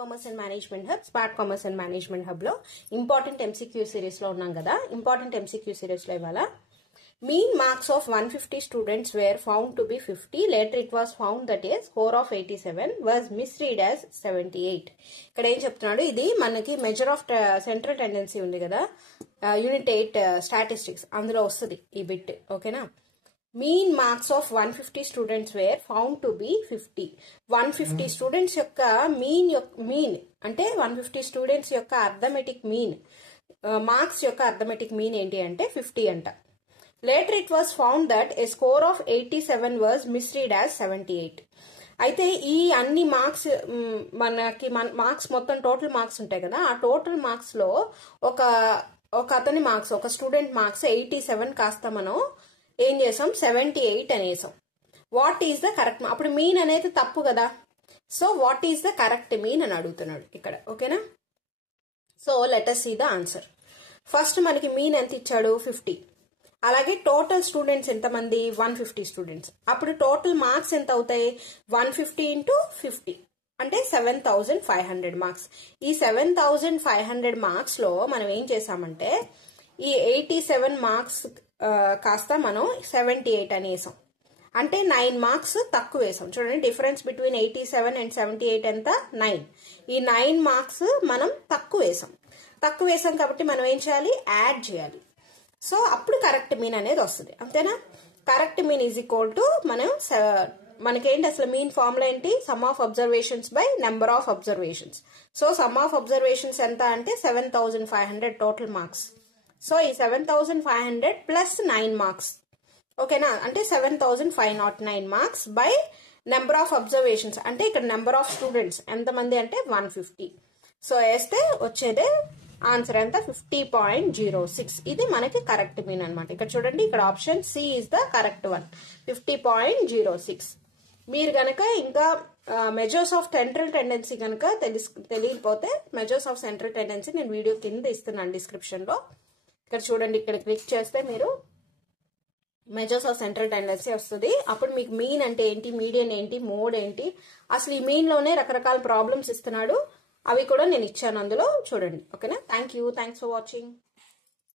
Commerce and management hub. Smart commerce and management hub లో important MCQ series లో ఉన్నాం కదా. ఇంపార్టెంట్ ఎంసీక్యూ సిరీస్ లో ఇవాళ mean marks of 150 students were found to be 50. Later it was found that a score of 87 was misread as 78. ఇక్కడ ఏం చెప్తున్నాడు, ఇది మనకి మెజర్ ఆఫ్ సెంట్రల్ టెండెన్సీ ఉంది కదా, యూనిట్ 8 స్టాటిస్టిక్స్, అందులో వస్తుంది ఈ బిట్. ఓకేనా. Mean marks of 150 students were found to be 50. 150 students యొక్క మీన్ అంటే 150 స్టూడెంట్స్ యొక్క అర్థమెటిక్ మీన్, మార్క్స్ యొక్క అర్థమెటిక్ మీన్ ఏంటి అంటే 50 అంట. Later it was found that a score of 87 was misread as 78. అయితే ఈ అన్ని మార్క్స్ మనకి మార్క్స్ మొత్తం టోటల్ మార్క్స్ ఉంటాయి కదా, ఆ టోటల్ మార్క్స్ లో ఒక అతని మార్క్స్, ఒక స్టూడెంట్ మార్క్స్ 87 కాస్త మనం ఏం చేసాం 78 అనేసాం. వాట్ ఈస్ ద కరెక్ట్, అప్పుడు మీన్ అనేది తప్పు కదా, so what is the correct mean అని అడుగుతున్నాడు ఇక్కడ. ఓకేనా. So let us see the answer. First మనకి మీన్ ఎంత ఇచ్చాడు 50. అలాగే టోటల్ స్టూడెంట్స్ ఎంతమంది 150 స్టూడెంట్స్. అప్పుడు టోటల్ మార్క్స్ ఎంత అవుతాయి 150 into 50 అంటే 7500 మార్క్స్. ఈ 7500 మార్క్స్ లో మనం ఏం చేసామంటే ఈ 87 మార్క్స్ కాస్త మనం 78 అని వేసాం, అంటే 9 మార్క్స్ తక్కువ వేసాం. చూడండి డిఫరెన్స్ బిట్వీన్ 87 and 78 ఎంత 9. ఈ 9 మార్క్స్ మనం తక్కువ వేసాం కాబట్టి మనం ఏం చేయాలి, యాడ్ చేయాలి. సో అప్పుడు కరెక్ట్ మీన్ అనేది వస్తుంది, అంతేనా. Correct mean is equal to మనకేంటి అసలు మీన్ ఫార్ములా ఏంటి, some of observations by number of observations. So some of observations ఎంత అంటే 7500 టోటల్ మార్క్స్. సో ఈ 7500 ప్లస్ 9 మార్క్స్, ఓకేనా, అంటే 7509 marks by number of observations, అంటే ఇక్కడ నెంబర్ ఆఫ్ స్టూడెంట్స్ ఎంతమంది అంటే 150. సో వేస్తే వచ్చేదే ఆన్సర్ ఎంత 50.06. ఇది మనకి కరెక్ట్ మీన్ అనమాట. ఇక్కడ చూడండి, ఇక్కడ option C is the correct one, 50.06. మీరు గనక ఇంకా మెజర్స్ ఆఫ్ సెంట్రల్ టెండెన్సీ కనుక తెలియకపోతే మెజర్స్ ఆఫ్ సెంట్రల్ టెండెన్సీ నేను వీడియో కింద ఇస్తున్నాను డిస్క్రిప్షన్ లో. ఇక్కడ చూడండి, ఇక్కడ క్లిక్ చేస్తే మీరు మెజర్స్ ఆఫ్ సెంట్రల్ టెండెన్సీ వస్తుంది. అప్పుడు మీకు మీన్ అంటే ఏంటి, మీడియన్ ఏంటి, మోడ్ ఏంటి, అసలు ఈ మీన్ లోనే రకరకాల ప్రాబ్లమ్స్ ఇస్తున్నాడు, అవి కూడా నేను ఇచ్చాను అందులో చూడండి. ఓకేనా. Thanks for watching.